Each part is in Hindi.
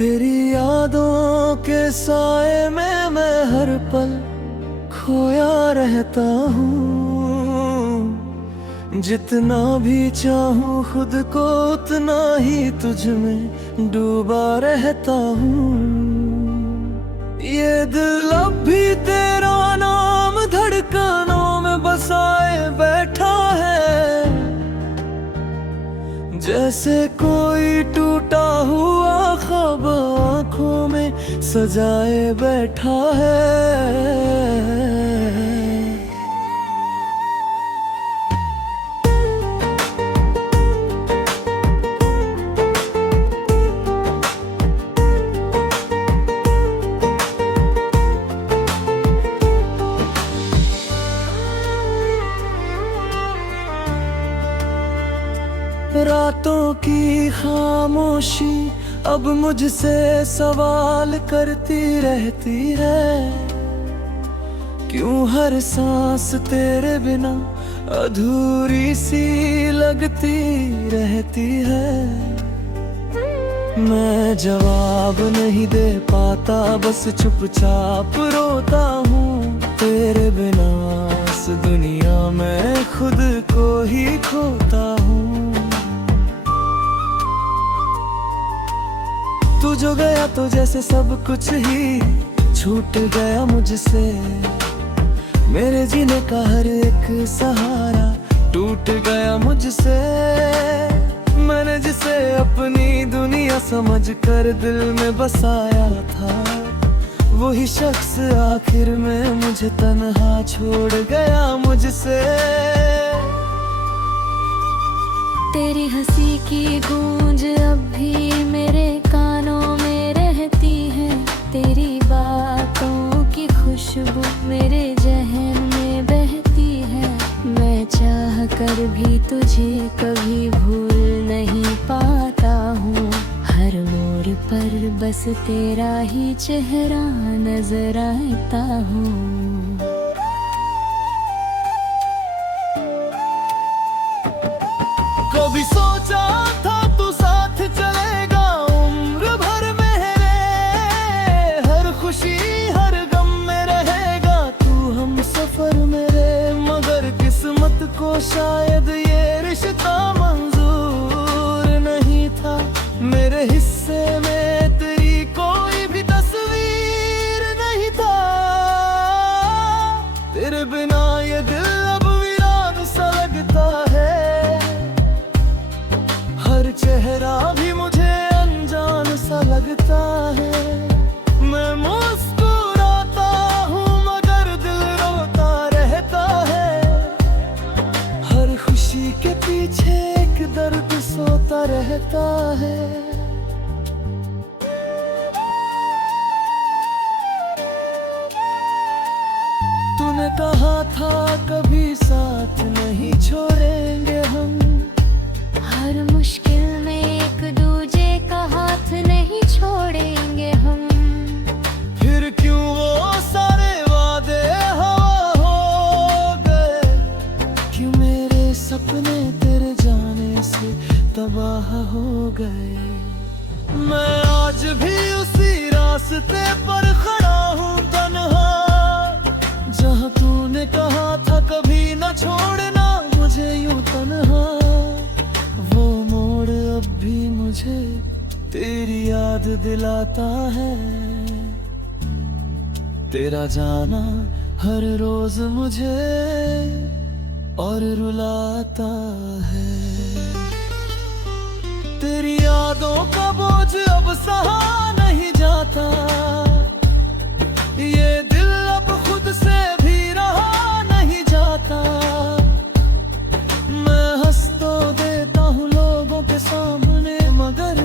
तेरी यादों के साए में मैं हर पल खोया रहता हूँ। जितना भी चाहूँ खुद को उतना ही तुझ में डूबा रहता हूँ। ये दिल अब भी तेरा नाम धड़कनों में बसाए बैठा है। जैसे कोई टूटा हुआ ख्वाब आँखों में सजाए बैठा है। रातों की खामोशी अब मुझसे सवाल करती रहती है। क्यों हर सांस तेरे बिना अधूरी सी लगती रहती है। मैं जवाब नहीं दे पाता, बस चुपचाप रोता हूँ। तेरे बिना इस दुनिया में खुद को ही खोता हूँ। तू जो गया तो जैसे सब कुछ ही छूट गया मुझसे। मेरे जीने का हर एक सहारा टूट गया मुझसे। मैंने जिसे अपनी दुनिया समझकर दिल में बसाया था, वही शख्स आखिर में मुझे तन्हा छोड़ गया मुझसे। तेरी हंसी की गूंज अब भी मेरे कानों में रहती है। तेरी बातों की खुशबू मेरे जहन में बहती है। मैं चाह कर भी तुझे कभी भूल नहीं पाता हूँ। हर मोड़ पर बस तेरा ही चेहरा नजर आता हूँ। कभी सोचा था तू साथ चलेगा उम्र भर मेरे। हर खुशी हर गम में रहेगा तू हम सफर मेरे। मगर किस्मत को शायद ये रिश्ता मंजूर नहीं था। मेरे हिस्से में तेरी कोई भी तस्वीर नहीं था। तेरे बिना ये दिल अब वीरान सा लगता है। हर चेहरा भी मुझे अनजान सा लगता है। मैं मुस्कुराता हूँ मगर दिल रोता रहता है। हर खुशी के पीछे एक दर्द सोता रहता है। तूने कहा था कभी साथ नहीं छोड़ेंगे हम। हर मुश्किल में एक दूजे का हाथ नहीं छोड़ेंगे हम। फिर क्यों वो सारे वादे हवा हो गए। क्यों मेरे सपने तेरे जाने से तबाह हो गए। मैं आज भी उसी रास्ते पर खड़ा हूँ तन्हा। जहाँ तूने कहा था कभी न छोड़ना मुझे यूं तन्हा। वो मोड़ अब भी मुझे तेरी याद दिलाता है। तेरा जाना हर रोज मुझे और रुलाता है। तेरी यादों का बोझ अब सहा नहीं जाता। ये दिल अब खुद से भी रहा नहीं जाता। मैं हंस तो देता हूँ लोगों के सामने मगर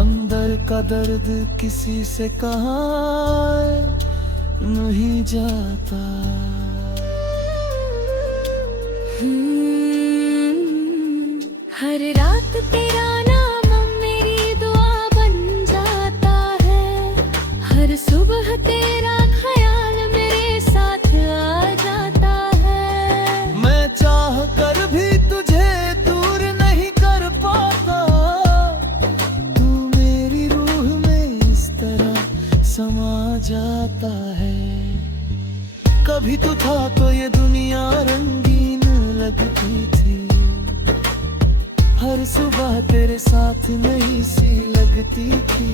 अंदर का दर्द किसी से कहाँ नहीं जाता। हर रात तेरा नाम मेरी दुआ बन जाता है। हर सुबह तेरा ख्याल मेरे साथ आ जाता है। मैं चाह कर भी तुझे दूर नहीं कर पाता। तू समा जाता है। कभी तो था तो ये दुनिया रंगीन लगती थी, हर सुबह तेरे साथ नई सी लगती थी।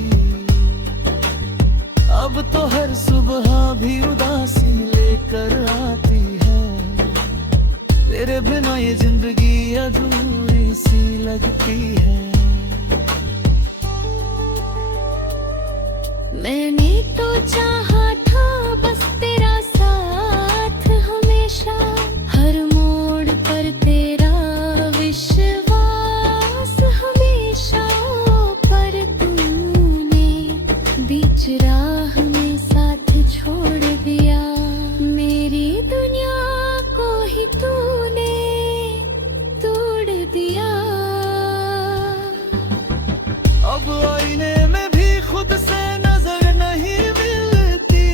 अब तो हर सुबह भी उदासी लेकर आती है, तेरे बिना ये जिंदगी अधूरी सी लगती है। मैंने तो चाहा था बस तेरा साथ हमेशा, हर मोड़ पर तेरा विश्वास हमेशा, पर तूने बीच राह में साथ छोड़ दिया, मेरी दुनिया को ही तूने तोड़ दिया। अब आईने में भी खुद से नजर नहीं मिलती,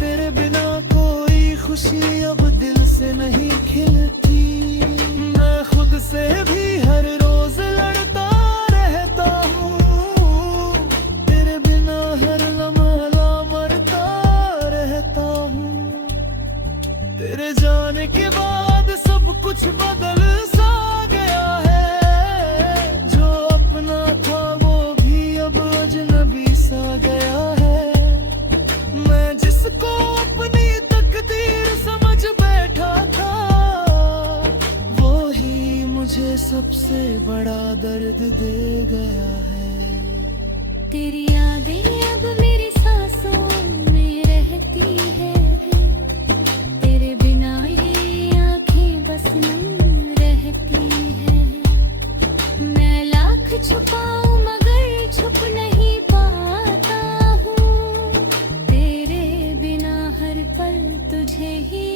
तेरे बिना कोई खुशी अब दिल से नहीं खिलती। मैं खुद से भी हर रोज लड़ता रहता हूँ, तेरे बिना हर लम्हा मरता रहता हूँ। तेरे जाने के बाद सब कुछ बदल सा गया है, जो अपना था वो भी अब अजनबी सा गया है। मैं जिसको अपनी तकदीर समझ बैठा था, वो ही मुझे सबसे बड़ा दर्द दे गया है। तेरी यादें अब मेरी सांसों में रहती है, तेरे बिना ये आंखें बस नम रहती है। मैं लाख छुपाऊं मगर छुप नहीं पाता हूँ, तेरे बिना हर पल तुझे ही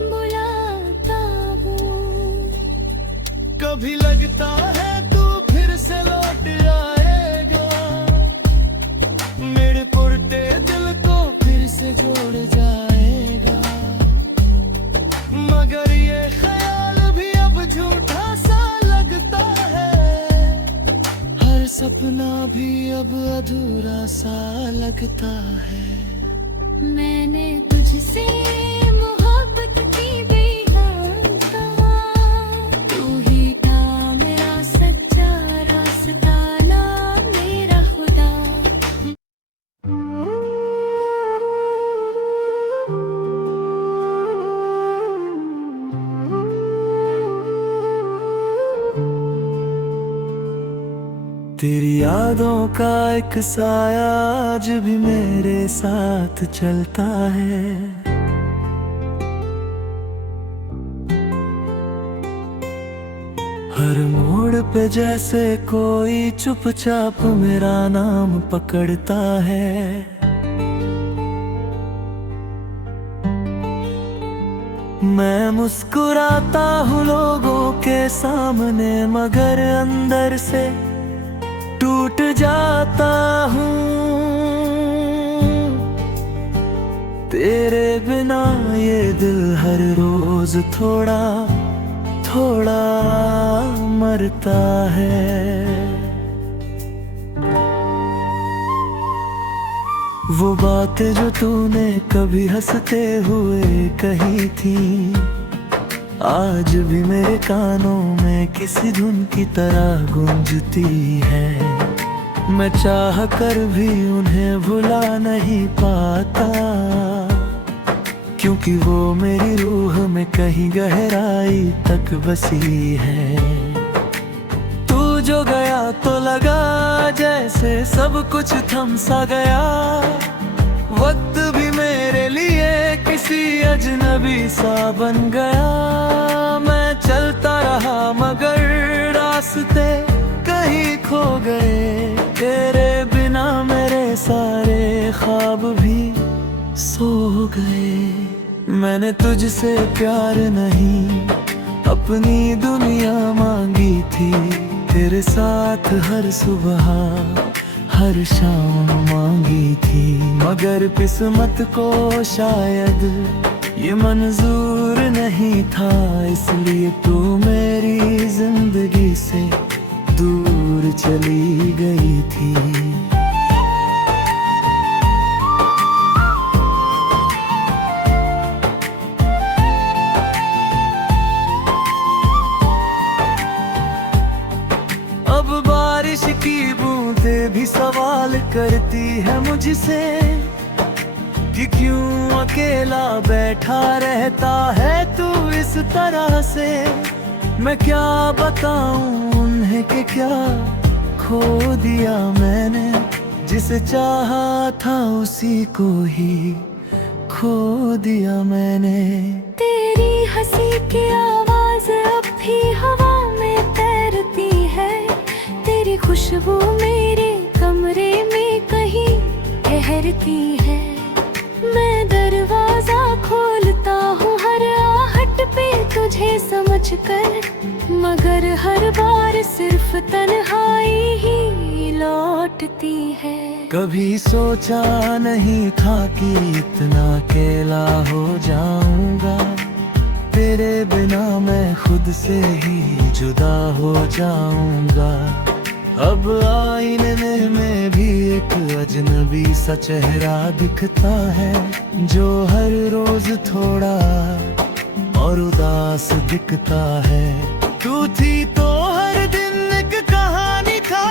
बुलाता हूँ। कभी लगता है तू फिर से लौट आएगा, मेरे पुरते दिल को फिर से जोड़ जाएगा। मगर ये ख्याल भी अब झूठा सा लगता है, हर सपना भी अब अधूरा सा लगता है। मैंने तुझसे मोहब्बत की बेहासा, तू ही था मेरा सच्चा रास्ता ना मेरा खुदा। तेरी यादों का एक साया आज भी मेरे साथ चलता है। हर मोड़ पे जैसे कोई चुपचाप मेरा नाम पकड़ता है। मैं मुस्कुराता हूँ लोगों के सामने, मगर अंदर से टूट जाता हूँ। तेरे बिना ये दिल हर रोज थोड़ा थोड़ा मरता है। वो बातें जो तूने कभी हंसते हुए कही थी, आज भी मेरे कानों में किसी धुन की तरह गूंजती है। मैं चाह कर भी उन्हें भुला नहीं पाता, क्योंकि वो मेरी रूह में कहीं गहराई तक बसी है। तू जो गया तो लगा जैसे सब कुछ थम सा गया, वक्त भी मेरे लिए किसी अजनबी सा बन गया। मैं चलता रहा मगर रास्ते कहीं खो गए, तेरे बिना मेरे सारे ख्वाब भी सो गए। मैंने तुझसे प्यार नहीं अपनी दुनिया मांगी थी, तेरे साथ हर सुबह हर शाम मांगी थी। मगर किस्मत को शायद ये मंजूर नहीं था, इसलिए तू मेरी जिंदगी से दूर चली गई थी। करती है मुझसे कि क्यों अकेला बैठा रहता है तू इस तरह से। मैं क्या बताऊं उन्हें कि क्या खो दिया मैंने, जिसे चाहा था उसी को ही खो दिया मैंने। तेरी हंसी की आवाज अब भी हवा में तैरती है, तेरी खुशबू मेरे कमरे में कहीं ठहरती है। मैं दरवाजा खोलता हूँ हर आहट पे तुझे समझकर, मगर हर बार सिर्फ तन्हाई ही लौटती है। कभी सोचा नहीं था कि इतना अकेला हो जाऊंगा, तेरे बिना मैं खुद से ही जुदा हो जाऊंगा। अब आईने में भी एक अजनबी सा चेहरा दिखता है, जो हर रोज थोड़ा और उदास दिखता है। तू थी तो हर दिन एक कहानी था,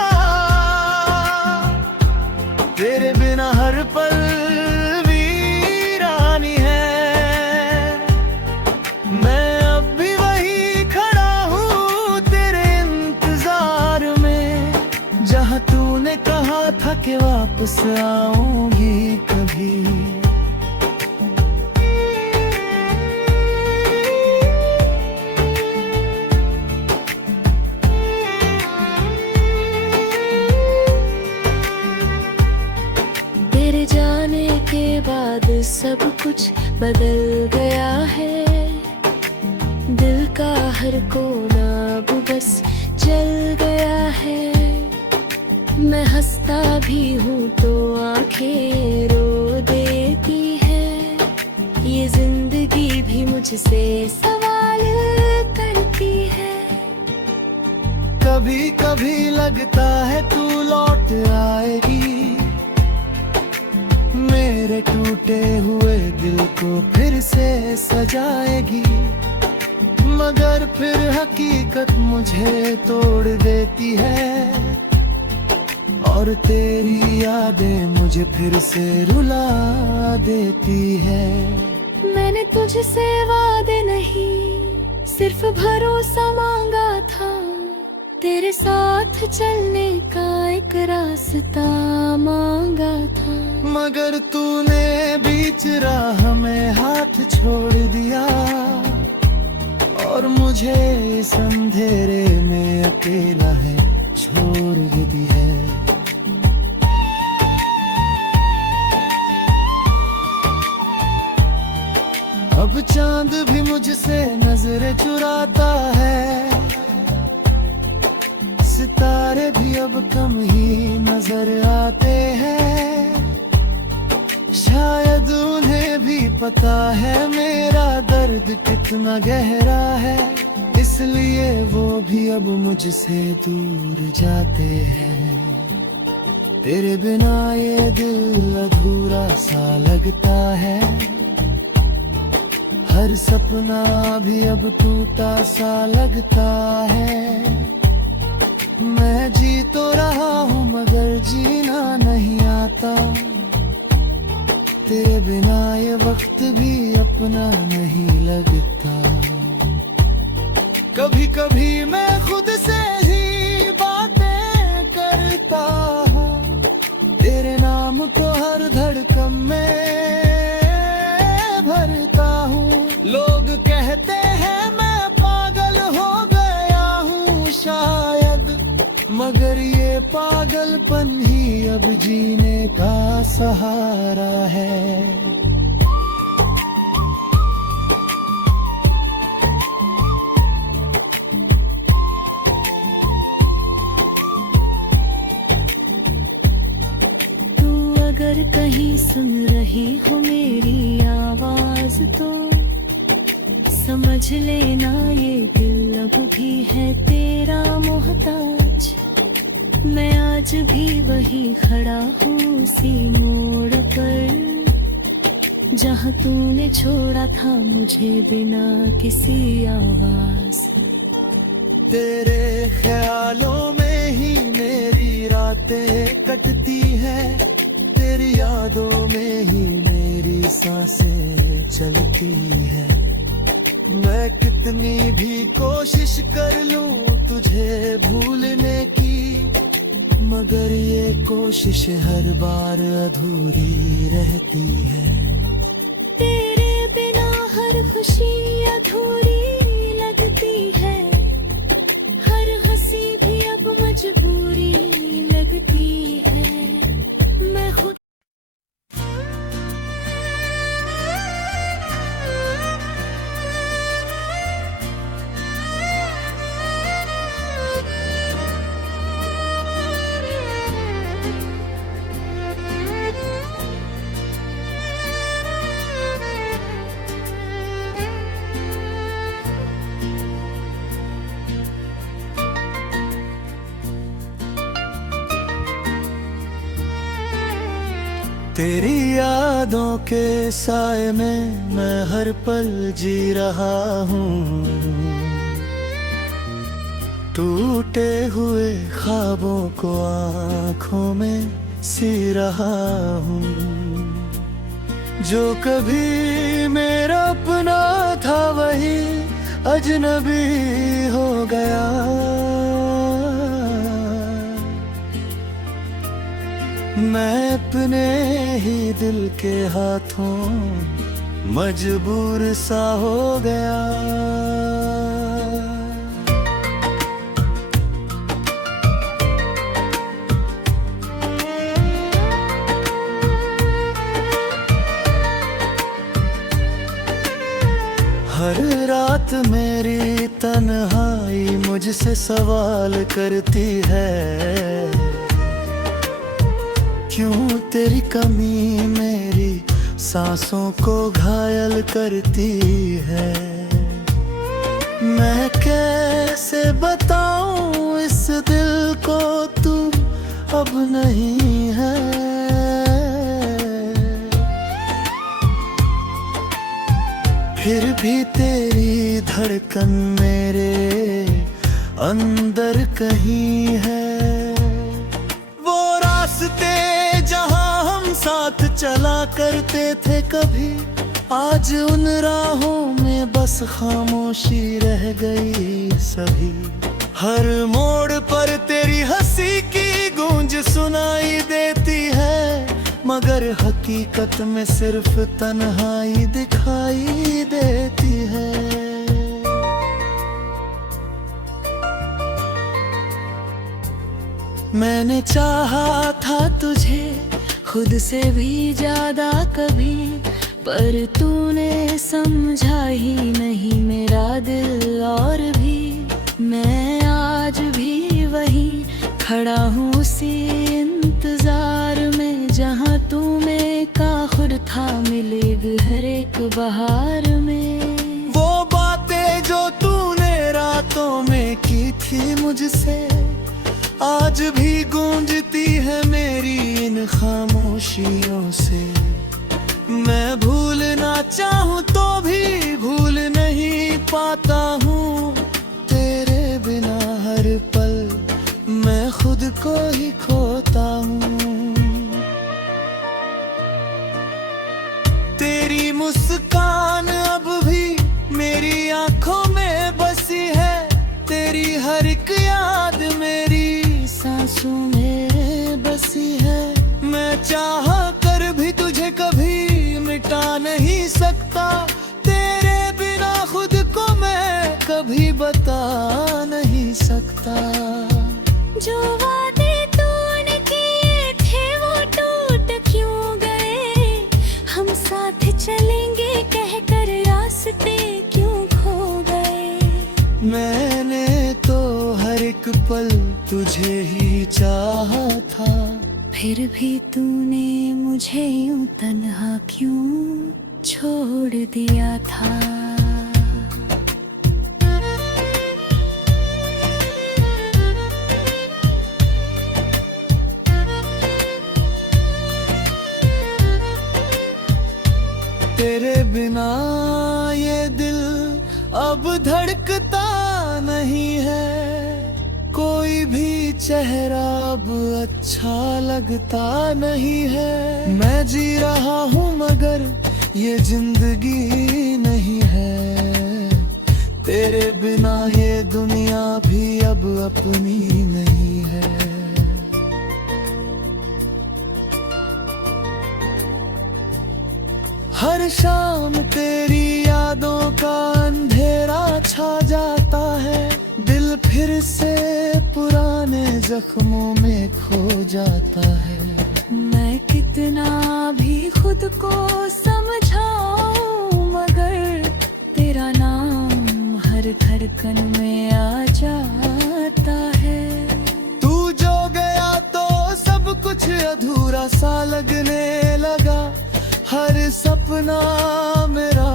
तेरे बिना हर पल वीरानी है। मैं अब भी वही खड़ा हूँ तेरे इंतजार में, जहाँ तूने कहा था कि वापस आऊंगी कभी। तेरे जाने के बाद सब कुछ बदल गया है, दिल का हर कोना अब बस जल गया है। मैं हंसता भी हूँ तो आंखें रो देती है, ये जिंदगी भी मुझसे सवाल करती है। कभी कभी लगता है तू लौट आएगी, मेरे टूटे हुए दिल को फिर से सजाएगी। मगर फिर हकीकत मुझे तोड़ देती है, और तेरी यादें मुझे फिर से रुला देती है। मैंने तुझसे वादे नहीं सिर्फ भरोसा मांगा था, तेरे साथ चलने का एक रास्ता मांगा था। मगर तूने बीच राह में हाथ छोड़ दिया, और मुझे इस अंधेरे में अकेला है छोड़ दी है। अब चांद भी मुझसे नजरें चुराता है, सितारे भी अब कम ही नजर आते हैं। शायद उन्हें भी पता है मेरा दर्द कितना गहरा है, इसलिए वो भी अब मुझसे दूर जाते हैं। तेरे बिना ये दिल अधूरा सा लगता है, हर सपना भी अब टूटा सा लगता है। मैं जी तो रहा हूँ मगर जीना नहीं आता, तेरे बिना ये वक्त भी अपना नहीं लगता। कभी कभी मैं खुद से ही बातें करता हूँ, तेरे नाम को हर धड़कन में भरता हूँ। लोग कहते हैं मैं पागल हो गया हूँ शायद, मगर ये पागलपन ही अब जीने का सहारा है। तू अगर कहीं सुन रही हो मेरी आवाज तो समझ लेना ये दिल अब भी है तेरा मोहताज। मैं आज भी वही खड़ा हूँ उसी मोड़ पर, जहाँ तूने छोड़ा था मुझे बिना किसी आवाज। तेरे ख्यालों में ही मेरी रातें कटती हैं, तेरी यादों में ही मेरी सांसें चलती हैं। मैं कितनी भी कोशिश कर लूं तुझे भूलने की, मगर ये कोशिश हर बार अधूरी रहती है। तेरे बिना हर खुशी अधूरी लगती है, हर हंसी भी अब मजबूरी लगती है। मैं खुद तेरी यादों के साए में मैं हर पल जी रहा हूँ, टूटे हुए ख्वाबों को आँखों में सी रहा हूँ। जो कभी मेरा अपना था वही अजनबी हो गया। मैं अपने ही दिल के हाथों मजबूर सा हो गया। हर रात मेरी तन्हाई मुझसे सवाल करती है, क्यों तेरी कमी मेरी सांसों को घायल करती है। मैं कैसे बताऊं इस दिल को तू अब नहीं है। फिर भी तेरी धड़कन मेरे अंदर कहीं है। वो रास्ते जहां हम साथ चला करते थे कभी, आज उन राहों में बस खामोशी रह गई सभी। हर मोड़ पर तेरी हंसी की गूंज सुनाई देती है, मगर हकीकत में सिर्फ तन्हाई दिखाई देती है। मैंने चाहा था तुझे खुद से भी ज्यादा कभी, पर तूने समझा ही नहीं मेरा दिल और भी। मैं आज भी वही खड़ा हूँ उसी इंतजार में, जहाँ तू में काखुर था मिलेगी हर एक बहार में। वो बातें जो तूने रातों में की थी मुझसे, आज भी गूंजती है मेरी इन खामोशियों से। मैं भूलना चाहूँ तो भी भूल नहीं पाता हूँ, तेरे बिना हर पल मैं खुद को ही खोता हूँ। तेरी मुस्कान अब भी मेरी आंखों में बसी है, तेरी हर एक याद मेरी सांसों में बसी है। मैं चाह कर भी तुझे कभी मिटा नहीं सकता, तेरे बिना खुद को मैं कभी बता नहीं सकता। जो वादे तूने किए थे वो टूट क्यों गए, हम साथ चलेंगे कहकर रास्ते क्यों खो गए। मैंने तो हर एक पल तुझे ही चाहा था, फिर भी तूने मुझे यूं तन्हा क्यों छोड़ दिया था। तेरे बिना ये दिल अब धड़कता नहीं है, कोई भी चेहरा अब अच्छा लगता नहीं है। मैं जी रहा हूँ मगर ये जिंदगी नहीं है। तेरे बिना ये दुनिया भी अब अपनी नहीं है। हर शाम तेरी यादों का अंधेरा छा जाता है। दिल फिर से पुराने जख्मों में खो जाता है। मैं कितना भी खुद को समझाऊं मगर तेरा नाम हर धड़कन में आ जाता है। तू जो गया तो सब कुछ अधूरा सा लगने लगा। हर सपना मेरा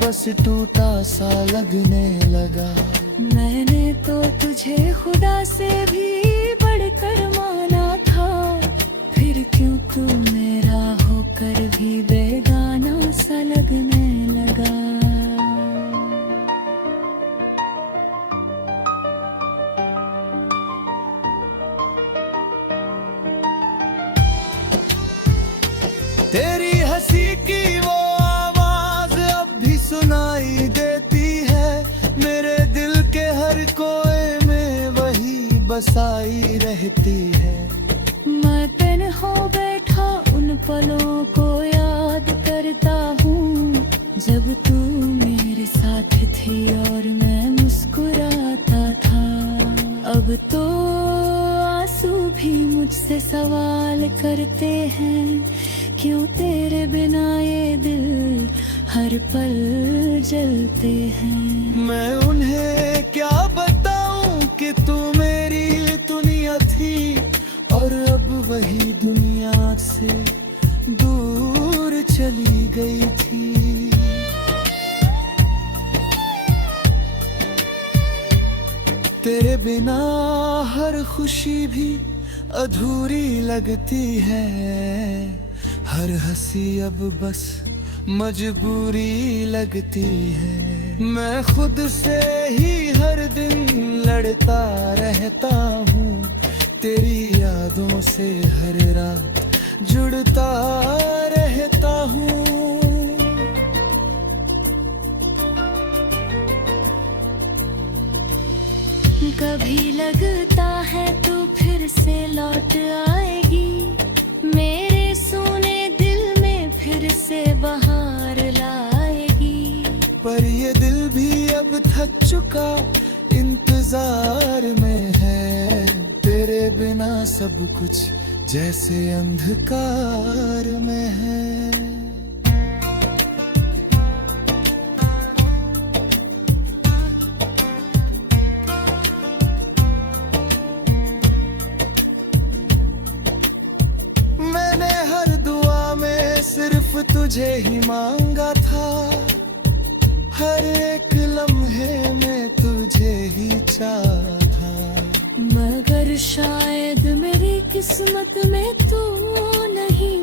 बस टूटा सा लगने लगा। मैंने तो तुझे खुदा से भी बढ़कर माना था। फिर क्यों तू मेरा होकर भी बेगाना सा लगने लगा। तेरी हंसी की वो आवाज अब भी सुनाई देती है। मेरे दिल के हर कोए में वही बसाई रहती है। मैं तन हो बैठा उन पलों को याद करता हूँ जब तू मेरे साथ थी और मैं मुस्कुराता था। अब तो आंसू भी मुझसे सवाल करते हैं क्यों तेरे बिना ये दिल हर पल जलते हैं। मैं उन्हें क्या बताऊं कि तू मेरी दुनिया थी और अब वही दुनिया से दूर चली गई थी। तेरे बिना हर खुशी भी अधूरी लगती है। हर हंसी अब बस मजबूरी लगती है। मैं खुद से ही हर दिन लड़ता रहता हूँ। तेरी यादों से हर रात जुड़ता रहता हूँ। कभी लगता है तू फिर से लौट आएगी। मेरे सोने दिल में फिर से बहार लाएगी। पर ये दिल भी अब थक चुका इंतजार में है। तेरे बिना सब कुछ जैसे अंधकार में है। मैंने हर दुआ में सिर्फ तुझे ही मांगा था। हर एक लम्हे में तुझे ही चाहा था। मगर शायद मेरी किस्मत में तू नहीं